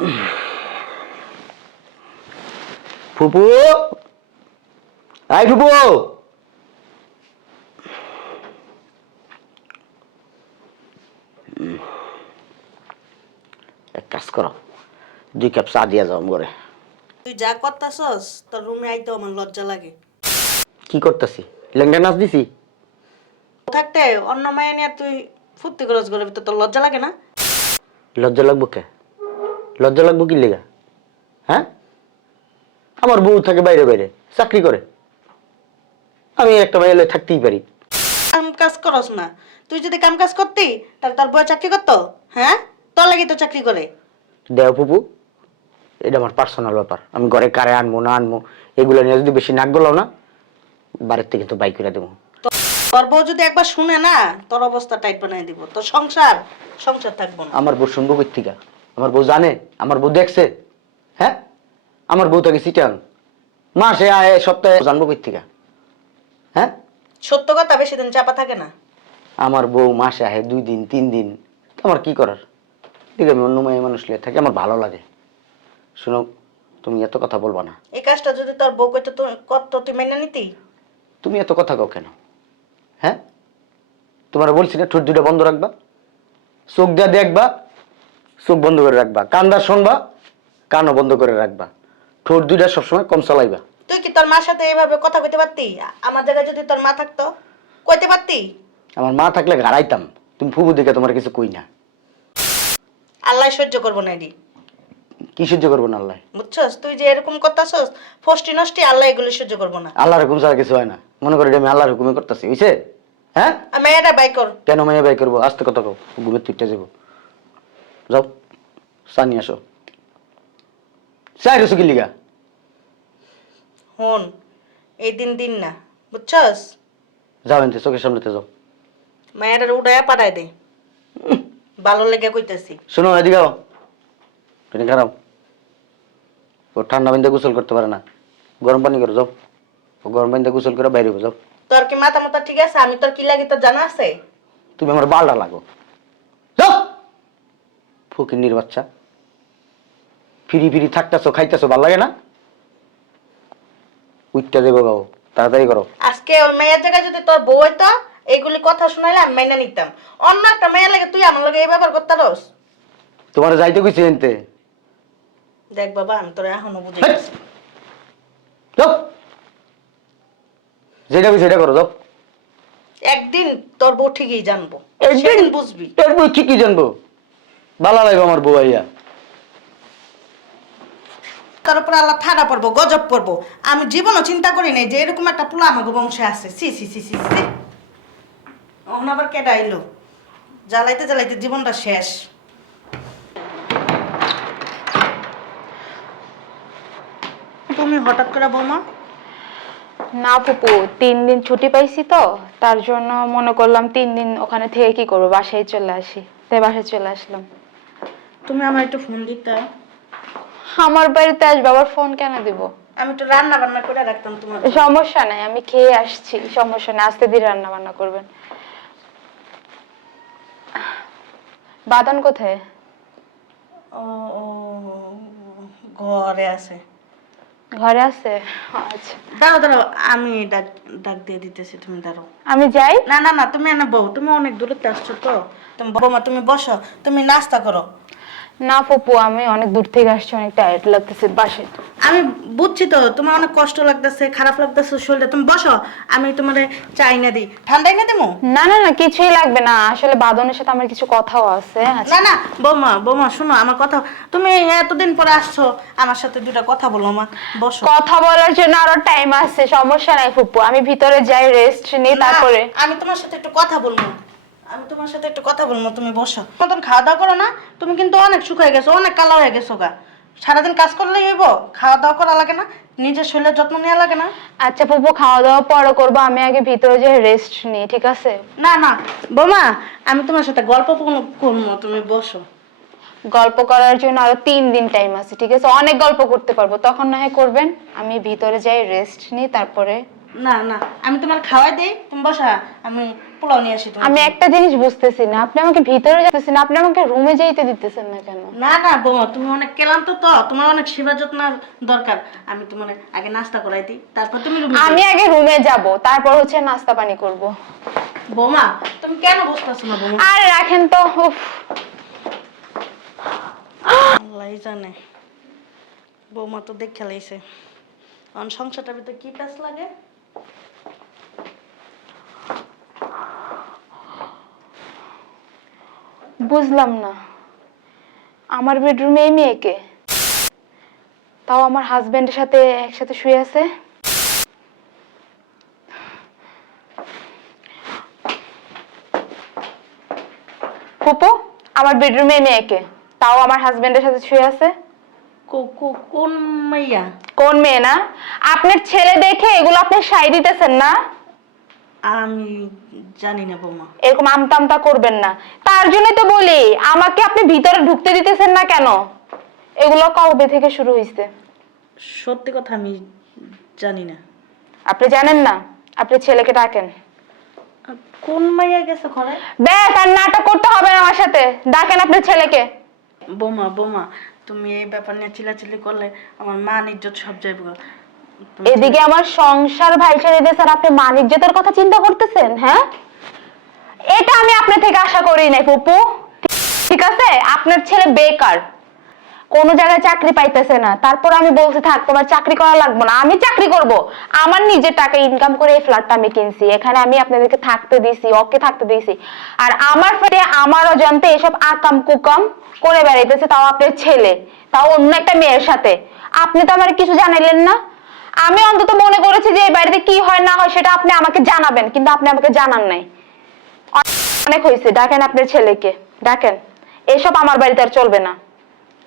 ফুপু? আই ফুপু। এক কাজ করো দুই কাপ চা দিয়া যাও করে তুই যা করতাছস তোর রুমে আইতে আমার লজ্জা লাগে। কি করতেছি? লেংটা নাচ দিছি? থাকতে অন্য মায়া নিয়ে তুই ফুর্তি খরচ করে তো তোর লজ্জা লাগে না? লজ্জা লাগবো কে? লজ্জা লাগবো কি লেগা? হ্যাঁ? আমার বউ থাকে বাইরে বাইরে চাকরি করে। আমি একটা বাইরে থাকতেই পারি। কাম কাজ করস না। তুই যদি কাম কাজ করতি তাহলে তোর বউ চাকরি করতো? হ্যাঁ? তোর লাগি তো চাকরি করে। দেও ফুপু এটা আমার পার্সোনাল ব্যাপার। আমি ঘরে কারে আনব না আনব এগুলো নিয়ে যদি বেশি নাক গলাও না বাড়ির থেকে তো বাইক করে দেবো। তোর বউ যদি একবার শুনে না তোর অবস্থা টাইট বানাই দিব। তোর সংসার সংসার থাকব না। আমার বউ শুনব থেকে আমার বউ জানে আমার বউ দেখছে হ্যাঁ? আমার বউ থাকে সিটান মাসে আয় সপ্তাহে জানব কই থেকে হ্যাঁ? সত্য কথা বেশি দিন চাপা থাকে না। আমার বউ মাসে আহে দুই দিন তিন দিন তো আমার কি করার? ঠিক আমি অন্য মেয়ে মানুষ লিয়ে থাকি আমার ভালো লাগে। শোনো তুমি এত কথা বলবা না। এই কাজটা যদি তোর বউ কইতো তুই করতো তুই মেনে নিতি? তুমি এত কথা কও কেন? হ্যাঁ? তোমার বলছি না ঠোঁট দুটো বন্ধ রাখবা চোখ দিয়া দেখবা চোখ বন্ধ করে রাখবা। কান্দা শুনবা কানও বন্ধ করে রাখবা। ঠোঁট দুইটা সবসময় কম চালাইবা। তুই কি তোর মার সাথে এইভাবে কথা কইতে পারতি? আমার জায়গায় যদি তোর মা থাকতো কইতে পারতি? আমার মা থাকলে ঘাড়াইতাম তুমি ফুবু দেখে তোমার কিছু কই না। আল্লাহ সহ্য করব না এডি কি সহ্য করব না আল্লাহ? বুঝছস? তুই যে এরকম করতাছস ফষ্টি নষ্টি আল্লাহ এগুলো সহ্য করব না। আল্লাহর হুকুম ছাড়া কিছু হয় না। মনে করি আমি আল্লাহর হুকুমে করতেছি বুঝছে হ্যাঁ? আমি এটা বাই কর। কেন মেয়ে বাই করব? আস্তে কথা কও ঘুমের তুইটা যাব যাও চা নিয়ে আসো। চাই রসু কি লিগা? হন এই দিন দিন না বুঝছস? যাও এনতে চোখের সামনেতে যাও। মায়ের উড়াইয়া পাঠায় দে। ভালো লেগে কইতাছি। শোনো এদিকে আও। তুমি খারাপ। ও ঠান্ডা পানিতে গোসল করতে পারে না। গরম পানি করো যাও। ও গরম পানিতে গোসল করে বাইরে যাও। তোর কি মাথা মাথা ঠিক আছে? আমি তোর কি লাগে তোর জানা আছে? তুমি আমার বালটা লাগো। ফকিন্নির বাচ্চা। ফিরি ফিরি থাকতেছো খাইতেছো ভালো লাগে না? উইটটা দেবো গাও তাড়াতাড়ি করো। আজকে ওই মেয়ের জায়গায় যদি তোর বউ হইতো এইগুলি কথা শুনাইলে আমি মেনে নিতাম। অন্য একটা মেয়ের লাগে তুই আমার লাগে এই ব্যাপার করতে রস তোমার যাইতে কইছি এনতে। দেখ বাবা আমি তোর এখনও বুঝে যাও। যেটা কইছি সেটা করো যাও। একদিন তোর বউ ঠিকই জানব। একদিন? বুঝবি। এর বই ঠিকই জানব। ভালো লাগবে আমার বউ আইয়া। তার উপরে আল্লাহ ঠাড়া পড়ব গজব পড়ব। আমি জীবনও চিন্তা করি নাই যে এরকম একটা পোলা আমাকে বংশে আছে। সি সি সি সি সি অহন আবার কেডা আইলো? জ্বালাইতে জ্বালাইতে জীবনটা শেষ। তুমি হঠাৎ করে বৌমা? না ফুপু তিন দিন ছুটি পাইছি তো তার জন্য মনে করলাম তিন দিন ওখানে থেকে কি করব বাসায় চলে আসি। তাই বাসায় চলে আসলাম। তুমি আমার একটু ফোন দিতে। আমার বাড়িতে আসবে আবার ফোন কেন দিব? আমি একটু রান্না বান্না করে রাখতাম তোমার সমস্যা নাই আমি খেয়ে আসছি সমস্যা নেই আস্তে দিয়ে রান্না বান্না করবেন। বাদন কোথায়? ও ঘরে আছে। ঘরে আছে? আচ্ছা। দাঁড়াও দাঁড়াও আমি ডাক ডাক দিয়ে দিতেছি তুমি দাঁড়াও। আমি যাই? না না না তুমি না বউ তুমি অনেক দূরত্বে আসছো তো। তুমি বৌমা তুমি বসো তুমি নাস্তা করো। না ফুপু আমি অনেক দূর থেকে আসছি অনেক টায়ার্ড লাগতেছে বাসায়। আমি বুঝছি তো তোমার অনেক কষ্ট লাগতেছে খারাপ লাগতেছে শরীরে তুমি বসো আমি তোমার চাই না দিই। ঠান্ডাই না দেবো না না না কিছুই লাগবে না। আসলে বাদনের সাথে আমার কিছু কথাও আছে আচ্ছা না না বৌমা বৌমা শোনো আমার কথা তুমি এতদিন পরে আসছো আমার সাথে দুটা কথা বলো মা। বসো। কথা বলার জন্য আরও টাইম আছে সমস্যা নাই ফুপু। আমি ভিতরে যাই রেস্ট নিই তারপরে। আমি তোমার সাথে একটু কথা বলব। আমি তোমার সাথে একটু কথা বলব তুমি বসো। মতন খাওয়া দাওয়া করো না তুমি কিন্তু অনেক শুকায় গেছো অনেক কালো হয়ে গেছো গা। সারাদিন কাজ করলেই হইব খাওয়া দাওয়া করা লাগে না নিজের শরীরের যত্ন নেওয়া লাগে না। আচ্ছা ফুপু খাওয়া দাওয়া পরে করব আমি আগে ভিতরে যাই রেস্ট নিই ঠিক আছে? না না বৌমা আমি তোমার সাথে গল্প করব তুমি বসো। গল্প করার জন্য আরও তিন দিন টাইম আছে ঠিক আছে? অনেক গল্প করতে পারব তখন না হয় করবেন আমি ভিতরে যাই রেস্ট নিই তারপরে না না আমি তোমার খাওয়াই দেই তুমি বসা আমি পোলাও নিয়ে আসি আমি একটা জিনিস বুঝতেছি না আপনি আমাকে ভিতরে যেতেছেন আপনি আমাকে রুমে যাইতে দিতেছেন না কেন? না না বৌমা তুমি অনেক ক্লান্ত তো তোমার অনেক সেবা দরকার। আমি তোমার আগে নাস্তা করাই দিই তারপর তুমি রুমে আমি আগে রুমে যাব তারপর হচ্ছে নাস্তা পানি করব। বৌমা তুমি কেন বসতেছো না বৌমা? আর রাখেন তো উফ। আল্লাহই জানে। বৌমা তো দেখ খেলাইছে। অন সংসারটার ভিতরে কি প্যাস লাগে? বুঝলাম না। আমার বেডরুমে এই মেয়েকে। তাও আমার হাজবেন্ডের সাথে একসাথে শুয়ে আছে। ফুপু আমার বেডরুমে এই মেয়েকে। তাও আমার হাজবেন্ডের সাথে শুয়ে আছে। কোন মাইয়া কোন মেয়ে না? আপনার ছেলে দেখে এগুলো আপনি সাই দিতেছেন না? আমি জানি না বৌমা। এরকম আমতা আমতা করবেন না। তার জন্যই তো বলি আমাকে আপনি ভিতরে ঢুকতে দিতেছেন না কেন? এগুলো কবে থেকে শুরু হয়েছে সত্যি কথা আমি জানি না। আপনি জানেন না? আপনি ছেলেকে ডাকেন। কোন মাইয়া গেছে ঘরে? ব্যাস আর নাটক করতে হবে না আমার সাথে। ডাকেন আপনার ছেলেকে। বোমা বোমা তুমি এই ব্যাপার নিয়ে চিল্লাচিল্লি করলে আমার মান ইজ্জত সব যাইব এদিকে আমার সংসার ভাই ছেড়ে স্যার, আপনি মানিজ্যতার কথা চিন্তা করতেছেন হ্যাঁ? এটা আমি আপনার থেকে আশা করি নাই পপু ঠিক আছে? আপনার ছেলে বেকার। কোন জায়গায় চাকরি পাইতেছে না। তারপর আমি বলছি, থাক, তোমার চাকরি করা লাগবে না। আমি চাকরি করব। আমার নিজের টাকা ইনকাম করে এই ফ্ল্যাটটা আমি কিনছি। এখানে আমি আপনাদেরকে থাকতে দিছি, ওকে থাকতে দিছি। আর আমার ফ্ল্যাটে আমার অজান্তে এসব আকাম কুকাম করে বেড়াইতেছে তাও আপনার ছেলে, তাও অন্য একটা মেয়ের সাথে। আপনি তো আমার কিছু জানাইলেন না? আমি অন্তত মনে করেছি যে এই বাড়িতে কি হয় না হয় সেটা আপনি আমাকে জানাবেন কিন্তু আপনি আমাকে জানান নাই। অনেক হয়েছে ডাকেন আপনার ছেলেকে ডাকেন। এসব আমার বাড়িতে আর চলবে না।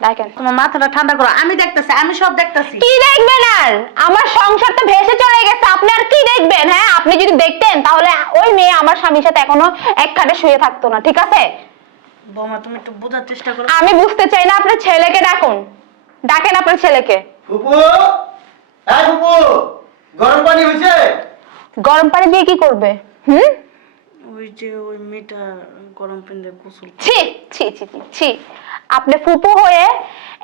ডাকেন। তোমার মাথাটা ঠান্ডা করো আমি দেখতেছি আমি সব দেখতেছি। কি দেখবেন আর? আমার সংসার তো ভেসে চলে গেছে আপনি আর কি দেখবেন হ্যাঁ? আপনি যদি দেখতেন তাহলে ওই মেয়ে আমার স্বামীর সাথে এখনও এক খাটে শুয়ে থাকতো না ঠিক আছে? বোমা তুমি একটু বোঝার চেষ্টা করো। আমি বুঝতে চাই না আপনার ছেলেকে ডাকুন। ডাকেন আপনার ছেলেকে। ফুপু! ফুপু গরম পানি হয়েছে? গরম পানি দিয়ে কি করবে? হুম? ওই যে ওই মেয়েটা গরম পানিতে গোসল ছি ছি ছি ছি, ছি। আপনি ফুপু হয়ে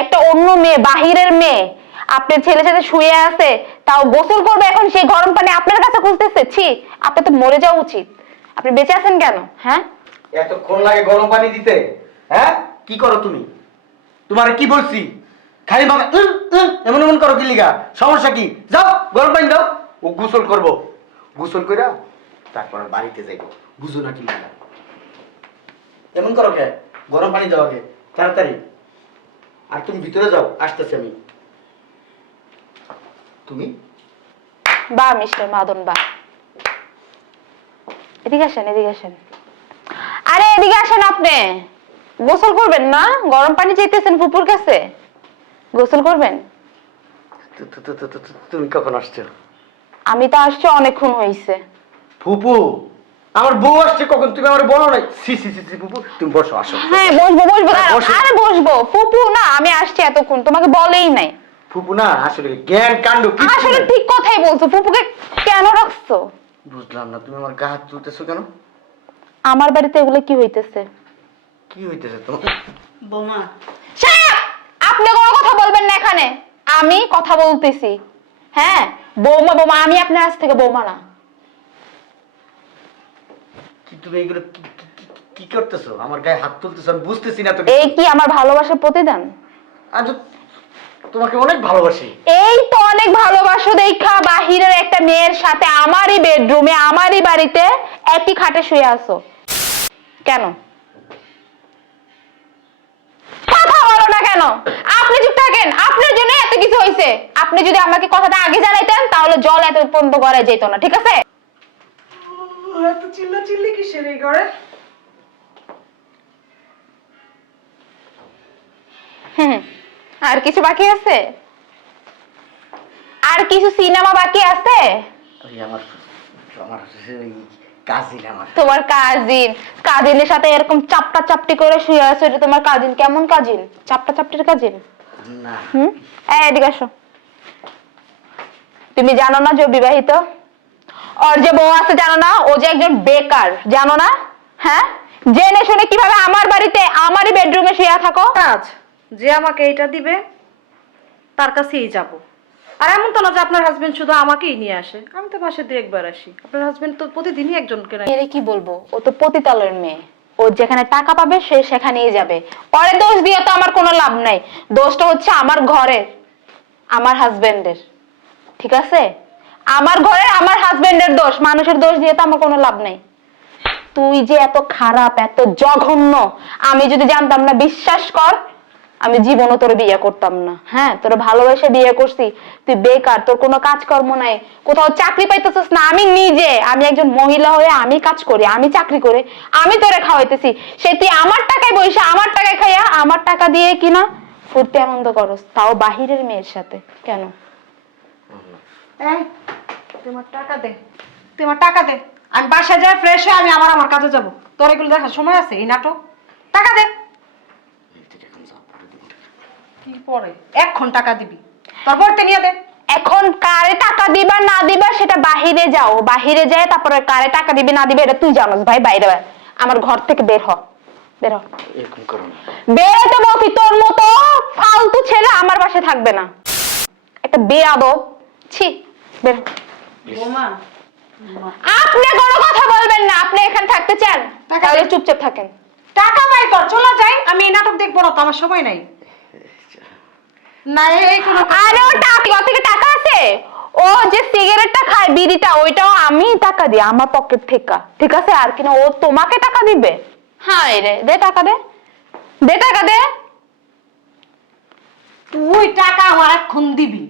একটা অন্য মেয়ে বাহিরের মেয়ে আপনার ছেলের সাথে শুয়ে আছে তাও গোসল করবে এখন সেই গরম পানি আপনার কাছে খুঁজতেছে। ছি আপনার তো মরে যাওয়া উচিত। আপনি বেঁচে আছেন কেন? হ্যাঁ? এতক্ষণ লাগে গরম পানি দিতে হ্যাঁ? কি করো তুমি? তোমার কি বলছি? খালি উম, এমন এমন করো কি লিগা? সমস্যা কি? যাও গরম পানি দাও। ও গোসল করব। গোসল কইরা তারপর বাড়িতে যাইব। বুঝো না কি এমন করো কে? গরম পানি দাও আগে তাড়াতাড়ি। আর তুমি ভিতরে যাও আসতেছি আমি। তুমি? বা মিস্টার মাদন বা। এদিকে আসেন এদিকে আসেন। আরে এদিকে আসেন আপনি। গোসল করবেন না? গরম পানি চাইতেছেন ফুপুর কাছে? গোসল করবেন? তুমি কখন আসছো? আমি তো আসছি অনেকক্ষণ হয়েছে ফুপু আমার বউ আসছে কখন? তুমি আমার বলো নাই। সি সি সি ফুপু তুমি বসো আসো। হ্যাঁ বসবো বসবো। হ্যাঁ। আরে বসবো। ফুপু না আমি আসছি এতক্ষণ। তোমাকে বলেই নাই। ফুপু না আসলে জ্ঞান কাণ্ড আসলে ঠিক কথাই বলছো। ফুপুকে কেন রাখছো? বুঝলাম না তুমি আমার গা হাত তুলতেছো কেন? আমার বাড়িতে এগুলো কি হইতেছে? কি হইতেছে তোমার? বোমা Shut up! আপনি কোনো কথা বলবেন না এখানে। আমি কথা বলতেছি। হ্যাঁ বৌমা বৌমা আমি আপনার আজ থেকে বৌমা না। তুমি এগুলো কি- করতেছো? আমার গায়ে হাত তুলতেছো আমি বুঝতেছি না এই কি আমার ভালোবাসার প্রতিদান? তোমাকে অনেক ভালোবাসি। এই তো অনেক ভালোবাসো দেখা বাহিরের একটা মেয়ের সাথে আমারই বেডরুমে আমারই বাড়িতে একই খাটে শুয়ে আছো। কেন? কথা বলো না কেন। আপনি চুপ থাকেন। আপনার জন্য এত কিছু হয়েছে আপনি যদি আমাকে কথাটা আগে জানাইতেন তাহলে জল এত পর্যন্ত করা যেত না ঠিক আছে? এত চিল্লা চিল্লি কিসের এই ঘরে? আর কিছু বাকি আছে? আর কিছু সিনেমা বাকি আছে? আমার আমার কাজিন আমার। তোমার কাজিন। কাজিনের সাথে এরকম চাপটা চাপটি করে শুয়ে আছো এটা তোমার কাজিন? কেমন কাজিন? চাপটা চাপটির কাজিন? না। হুম? এই, এদিকে আসো। তুমি জানো না যে বিবাহিত? ওর যে বউ আছে জানো না? ও যে একজন বেকার জানো না? হ্যাঁ? জেনে শুনে কীভাবে আমার বাড়িতে আমারই বেডরুমে শুয়ে থাকো? কাজ যে আমাকে এইটা দিবে তার কাছেই যাব। আর এমন তো না যে আপনার হাজবেন্ড শুধু আমাকেই নিয়ে আসে। আমি তো মাসে দু একবার আসি। আপনার হাজবেন্ড তো প্রতিদিনই একজনকে নেয়। এরে কি বলব? ও তো পতিতালের মেয়ে। ও যেখানে টাকা পাবে, সে সেখানেই যাবে। পরে দোষ দিয়ে তো আমার কোনো লাভ নাই। দোষটা হচ্ছে আমার ঘরের, আমার হাজবেন্ডের ঠিক আছে? আমার ঘরে আমার হাজবেন্ডের দোষ। মানুষের দোষ দিয়ে তো আমার কোনো লাভ নাই। তুই যে এত খারাপ, এত জঘন্য, আমি যদি জানতাম না, বিশ্বাস কর আমি জীবনও তোর বিয়ে করতাম না। হ্যাঁ তোর ভালোবেসে বিয়ে করছি। তুই বেকার, তোর কোনো কাজকর্ম নাই। কোথাও চাকরি পাইতেছিস না। আমি নিজে, আমি একজন মহিলা হয়ে আমি কাজ করি, আমি চাকরি করে আমি তোরে খাওয়াইতেছি। সে তুই আমার টাকায় বসে আমার টাকায় খাইয়া আমার টাকা দিয়ে কিনা? ফুর্তি আনন্দ করস, তাও বাহিরের মেয়ের সাথে। কেন? আমার টাকা দে তুই আমার টাকা দে। আমি বাসায় যাই ফ্রেশ হয়ে আমি আবার আমার কাজে যাব। তোর এগুলো দেখার সময় আছে, এই নাটক। টাকা দে। কি পরে? এখন টাকা দিবি। তোর পড়তে নিয়ে দে। এখন কারে টাকা দিবা না দিবা সেটা বাহিরে যাও। বাহিরে যায় তারপরে কারে টাকা দিবি না দিবে এটা তুই জানোস ভাই বাইরে আমার ঘর থেকে বের হ। বের হ। এরকম করো না। বেরোতে বলছি তোর মতো ফালতু ছেলে আমার পাশে থাকবে না। একটা বেয়াদব। ছি বের। বোমা। আপনি কোনো কথা বলবেন না আপনি এখানে থাকতে চান? টাকা তাহলে চুপচাপ থাকেন। টাকা কর চলে যাই। আমি এই নাটক দেখব না তো আমার সময় নাই। না এই কোনো আরে ও টাকা ওর থেকে টাকা আছে? ও যে সিগারেটটা খায় বিড়িটা ওইটাও আমি টাকা দিই আমার পকেট থেকে। ঠিক আছে? আর কিনা ও তোমাকে টাকা দিবে? হ্যাঁ রে দে টাকা দে। দে টাকা দে। তুই টাকা আমার এখন দিবি।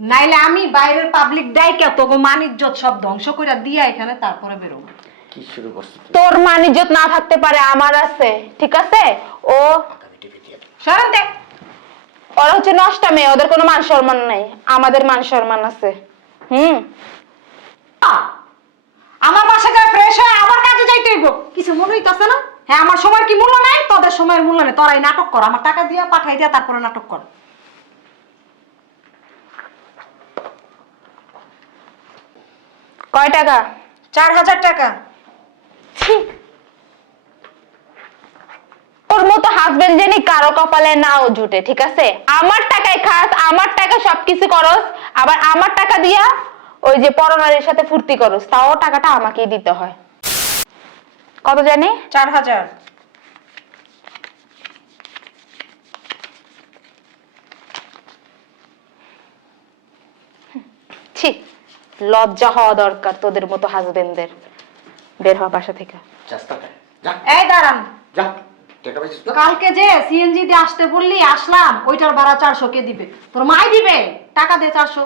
নাইলে আমি বাইরের পাবলিক ডাইকা তোকে মানিজ্য সব ধ্বংস করে দিয়া এখানে তারপরে বেরোবো। কি শুরু করছ তুমি? তোর মান না থাকতে পারে আমার আছে। ঠিক আছে? ও। সরেন দে। ওরা হচ্ছে নষ্টা মেয়ে ওদের কোনো মান সম্মান নাই। আমাদের মান সম্মান আছে। হুম? আমার বাসা যায় ফ্রেশ হয়ে আবার কাজে যাইতে হইব। কিছু মনে হইতাছে না? হ্যাঁ আমার সময় কি মূল্য নাই? তোদের সময়ের মূল্য নেই। তোরাই নাটক কর। আমার টাকা দিয়া পাঠাই দিয়া তারপরে নাটক কর। কয় টাকা? চার হাজার টাকা। ছি! ওর মতো হাজবেন্ড জানি কারও কপালে নাও জুটে ঠিক আছে? আমার টাকায় খাস আমার টাকা সবকিছু করস আবার আমার টাকা দিয়া ওই যে পরনারীর সাথে ফুর্তি করস তাও টাকাটা আমাকেই দিতে হয়। কত জানি? চার হাজার। ছি লজ্জা হওয়া দরকার তোদের মতো হাজবেন্ডদের বের হওয়া বাসা থেকে। এই দাঁড়ান। যা। টাকা পাইছিস? না কালকে যে সিএনজি দিয়ে আসতে বললি আসলাম ওইটার ভাড়া চারশো কে দিবে? তোর মাই দিবে? টাকা দে চারশো।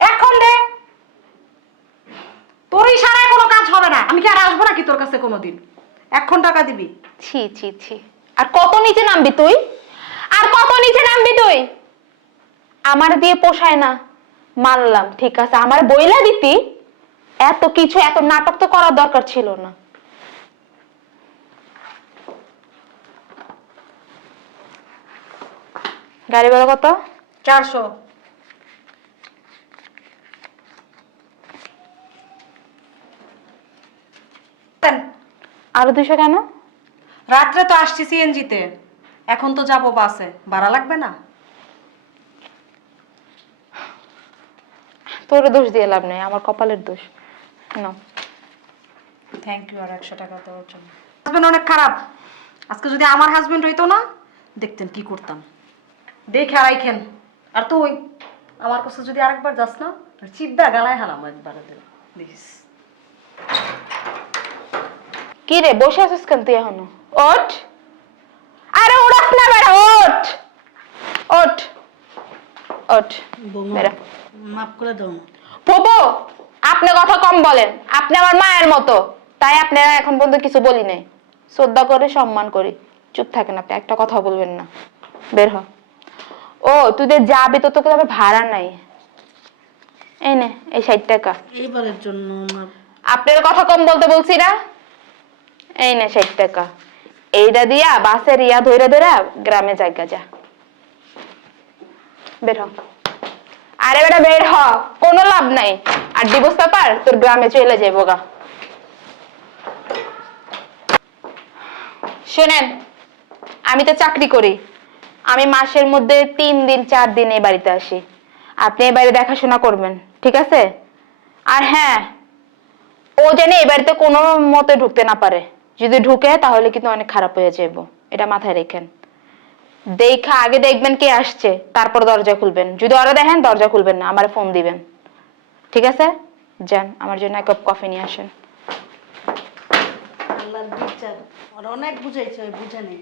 এখন দে। তোর ইশারায় কোনো কাজ হবে না। আমি কি আর আসব নাকি তোর কাছে কোনোদিন? এখন টাকা দিবি। ছি ছি ছি। আর কত নিচে নামবি তুই? আর কত নিচে নামবি তুই? আমার দিয়ে পোষায় না। মানলাম ঠিক আছে। আমার বইলা দিতি এত কিছু এত নাটক তো করার দরকার ছিল না। গাড়ি ভাড়া কত? চারশো। আরও দুশো কেন? রাত্রে তো আসছি সিএনজিতে। এখন তো যাব বাসে। ভাড়া লাগবে না? তোর দোষ দিয়ে লাভ নেই আমার কপালের দোষ। না। থ্যাংক ইউ আর একশো টাকা দেওয়ার জন্য। হাজবেন্ড অনেক খারাপ। আজকে যদি আমার হাজবেন্ড হইতো না দেখতেন কি করতাম। দেখে রাইখেন আর তুই আমার কাছে যদি আরেকবার যাস না চিদ্দা গালায় হালাম একবার দেখিস। কি রে বসে আছিস কেন তুই এখনও? ওঠ। আরে উড়াস না বেড়া ওঠ। ওঠ। ওঠ বেড়া। মাফ করে দাও। পপু আপনি কথা কম বলেন। আপনি আমার মায়ের মতো। তাই আপনারা এখন পর্যন্ত কিছু বলি নাই। শ্রদ্ধা করে সম্মান করি। চুপ থাকেন আপনি একটা কথা বলবেন না। বের হ। ও তুই যে যাবি তো তোকে তবে ভাড়া নাই। এই নে এই ষাট টাকা। এইবারের জন্য আপনার কথা কম বলতে বলছি না। এই নে ষাট টাকা। এইটা দিয়া বাসের ইয়া ধইরা ধইরা গ্রামে জায়গা যা। বের হ। আরে বেটা বের হ। কোনো লাভ নাই। আর ডিভোর্স পেপার তোর গ্রামে চলে যাইব গা। শোনেন আমি তো চাকরি করি। আমি মাসের মধ্যে তিন দিন, চার দিন এই বাড়িতে আসি। আপনি এই বাড়ি দেখাশোনা করবেন, ঠিক আছে? আর হ্যাঁ ও যেন এই বাড়িতে কোনো মতে ঢুকতে না পারে। যদি ঢুকে, তাহলে কিন্তু অনেক খারাপ হয়ে যাব। এটা মাথায় রেখেন। দেখা, আগে দেখবেন কে আসছে, তারপর দরজা খুলবেন। যদি ওরা দেখেন, দরজা খুলবেন না, আমার ফোন দিবেন। ঠিক আছে? যান, আমার জন্য এক কাপ কফি নিয়ে আসেন। আল্লাহর বিচার ওরা অনেক বুঝাইছে বুঝে নেই।